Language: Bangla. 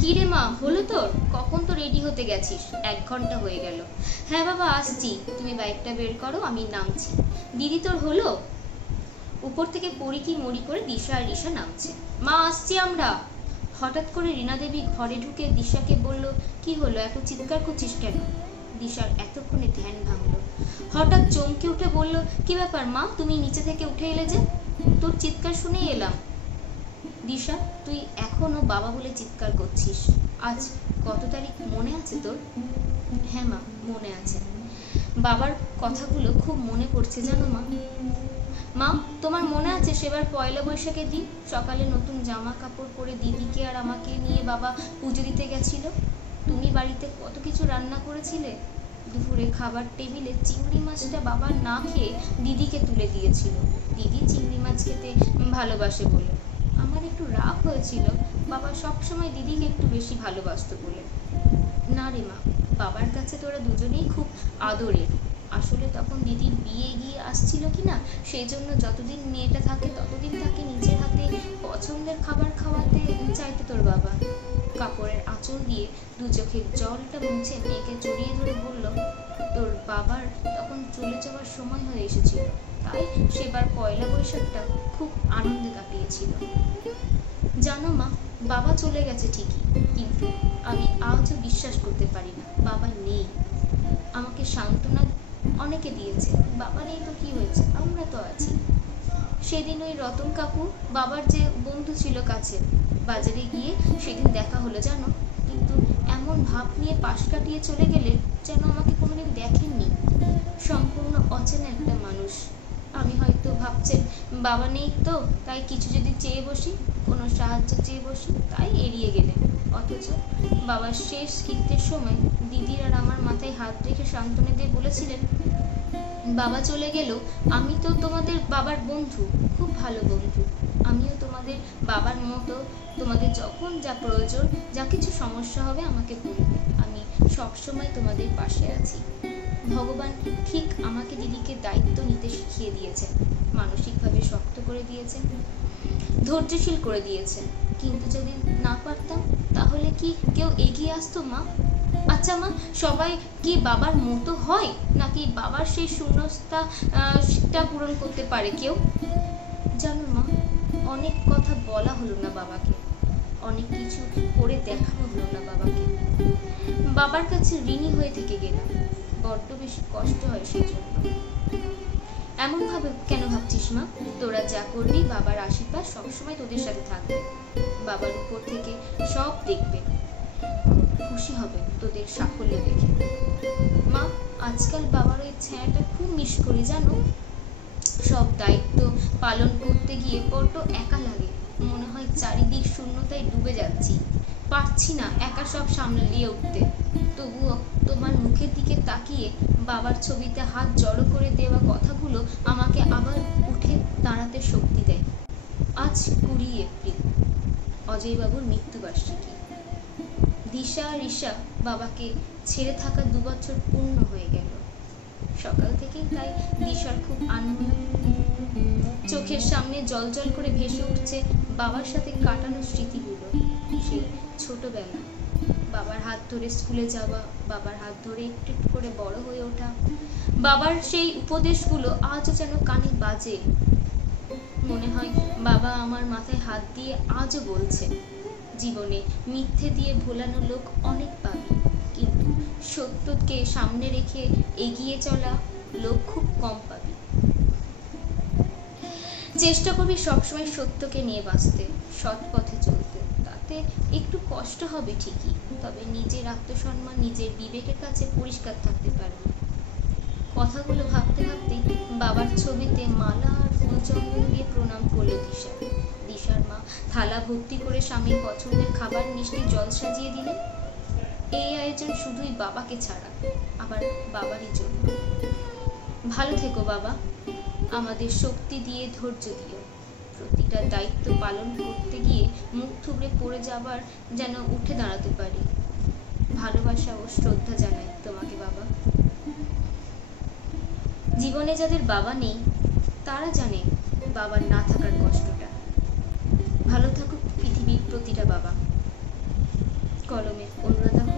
কি রে মা, হলো তোর? কখন তো রেডি হতে গেছিস? 1 ঘন্টা হয়ে গেল। হ্যাঁ বাবা, আসছি, তুমি বাইকটা বের করো, আমি নামছি। দিদি তোর হলো? উপর থেকে পড়ি কি মরি করে দিশা আর রিশা নামছে। মা, আসছি আমরা। হঠাৎ করে রীনা দেবী ঘরে ঢুকে দিশাকে বলল, কি হলো, এত চিৎকার করছিস কেন? দিশার এতক্ষণে ধ্যান ভাঙলো। হঠাৎ চমকে উঠে বলল, কি ব্যাপার মা, তুমি নিচে থেকে উঠে এলে যে? তোর চিৎকার শুনেই এলাম। দিশা, তুই এখনো বাবা বলে চিৎকার করছিস। আজ কত তারিখ মনে আছে তোর? হ্যাঁ মা, মনে আছে। বাবার কথাগুলো খুব মনে পড়ছে জানো মা। মা, তোমার মনে আছে সেবার পয়লা বৈশাখের দিন সকালে নতুন জামা কাপড় পরে দিদিকে আর আমাকে নিয়ে বাবা পুজো দিতে গেছিল? তুমি বাড়িতে কত কিছু রান্না করেছিলে। দুপুরে খাবার টেবিলে চিংড়ি মাছটা বাবা না খেয়ে দিদিকে তুলে দিয়েছিল। দিদি চিংড়ি মাছ খেতে ভালোবাসে বলে। আমার একটু রাগ হয়েছিল, বাবা সবসময় দিদিকে একটু বেশি ভালোবাসতো বলে। না রে মা, বাবার কাছে তোরা দুজনেই খুব আদরের। আসলে তখন দিদির বিয়ে এগিয়ে আসছিল কি না, সেই জন্য যতদিন মেয়েটা থাকে ততদিন তাকে নিজের হাতে পছন্দের খাবার খাওয়াতে চাইতো তোর বাবা। কাপড়ের আঁচল দিয়ে দু চোখের জলটা মুছে মেয়েকে জড়িয়ে ধরে বলল, তোর বাবার তখন চলে যাওয়ার সময় হয়ে এসেছিল, তাই সেবার পয়লা বৈশাখটা খুব আনন্দে কাটিয়েছিল। জানো মা, বাবা চলে গেছে ঠিকই, কিন্তু আমি আজও বিশ্বাস করতে পারি না বাবা নেই। আমাকে সান্ত্বনা অনেকে দিয়েছে, বাবা নেই তো কি হয়েছে, আমরা তো আছি। সেদিন ওই রতন কাকু, বাবার যে বন্ধু ছিল কাছে, বাজারে গিয়ে সেদিন দেখা হলো জানো, কিন্তু এমন ভাব নিয়ে পাশ কাটিয়ে চলে গেলে যেন আমাকে কোনোদিন দেখেননি। সম্পূর্ণ অচেনা একটা মানুষ। আমি হয়তো ভাবছেন বাবা নেই তো তাই কিছু যদি চেয়ে বসি, কোনো সাহায্য চেয়ে বসি, তাই এড়িয়ে গেলেন। অথচ বাবার শেষ কৃত্যের সময় দিদির আর আমার মাথায় হাত রেখে সান্ত্বনা দিয়ে বলেছিলেন, বাবা চলে গেল, আমি তো তোমাদের বাবার বন্ধু, খুব ভালো বন্ধু। আমিও তোমাদের বাবার মতো, তোমাদের যখন যা প্রয়োজন, যা কিছু সমস্যা হবে আমাকে বলবে, আমি সবসময় তোমাদের পাশে আছি। ভগবান ঠিক আমাকে দিদিকে দায়িত্ব নিতে শিখিয়ে দিয়েছেন, মানসিকভাবে শক্ত করে দিয়েছেন, ধৈর্যশীল করে দিয়েছেন। কিন্তু যদি না পারতাম তাহলে কি কেউ এগিয়ে আসতো মা? আচ্ছা মা, সবাই কি বাবার মতো হয়, নাকি বাবার সেই শূন্যতাটা পূরণ করতে পারে কেউ? জানো মা, অনেক কথা বলা হলো না বাবাকে, অনেক কিছু করে দেখানো হলো না বাবাকে। বাবার কাছে ঋণী হয়ে থেকে গেলাম, বড্ড বেশি কষ্ট হয় সেই জন্য। এমন ভাবে কেন ভাবছিস মা? তোরা যা করবি বাবার আশীর্বাদ সবসময় তোদের সাথে থাকবে। বাবার উপর থেকে সব দেখবে, খুশি হবে তোদের সাফল্য দেখে। মা, আজকাল বাবার ওই ছায়াটা খুব মিস করি জানো। সব দায়িত্ব পালন করতে গিয়ে বড্ড একা লাগে, মনে হয় চারিদিক শূন্যতায় ডুবে যাচ্ছি, পারছি না একা সব সামলিয়ে উঠতে। তবুও তোমার মুখের দিকে তাকিয়ে বাবার ছবিতে হাত জড়ো করে দেওয়া কথাগুলো আমাকে আবার উঠে দাঁড়াতে শক্তি দেয়। আজ 20 এপ্রিল, অজয়বাবুর মৃত্যুবার্ষিকী। দিশা আর রিশা বাবাকে ছেড়ে থাকা 2 বছর পূর্ণ হয়ে গেল। সকাল থেকেই তাই দিশার খুব আনন্দ, চোখের সামনে জল জল করে ভেসে উঠছে বাবার সাথে কাটানো স্মৃতিগুলো। সেই ছোটবেলা, বাবার হাত ধরে স্কুলে যাওয়া, বাবার হাত ধরে একটু একটু করে বড় হয়ে ওঠা, বাবার সেই উপদেশগুলো আজও যেন কানে বাজে। মনে হয় বাবা আমার মাথায় হাত দিয়ে আজও বলছে, জীবনে মিথ্যে দিয়ে ভোলানো লোক অনেক পাবি, কিন্তু সত্যকে সামনে রেখে এগিয়ে চলা লোক খুব কম পাবি। চেষ্টা করবি সবসময় সত্যকে নিয়ে বাঁচতে, সৎ পথে চলতে। তাতে একটু কষ্ট হবে ঠিকই, তবে নিজের আত্মসম্মান নিজের বিবেকের কাছে পরিষ্কার থাকতে পারবি। কথাগুলো ভাবতে ভাবতে বাবার ছবিতে মালা আর ফুল চন্দন দিয়ে প্রণাম করলো দিশা। দিশার মা থালা ভর্তি করে স্বামীর পছন্দের খাবার মিষ্টি জল সাজিয়ে দিলেন। এই আয়োজন শুধুই বাবাকে ছাড়া, আবার বাবারই জন্য। ভালো থেকো বাবা, আমাদের শক্তি দিয়ে ধৈর্য দিও। প্রতিটা দায়িত্ব পালন করতে গিয়ে মুখ থুবড়ে পড়ে যাবার যেন উঠে দাঁড়াতে পারি। ভালোবাসা ও শ্রদ্ধা জানাই তোমাকে বাবা। জীবনে যাদের বাবা নেই তারা জানে বাবার না থাকার কষ্টটা। ভালো থাকুক পৃথিবীর প্রতিটা বাবা। কলমে। অনুরাধা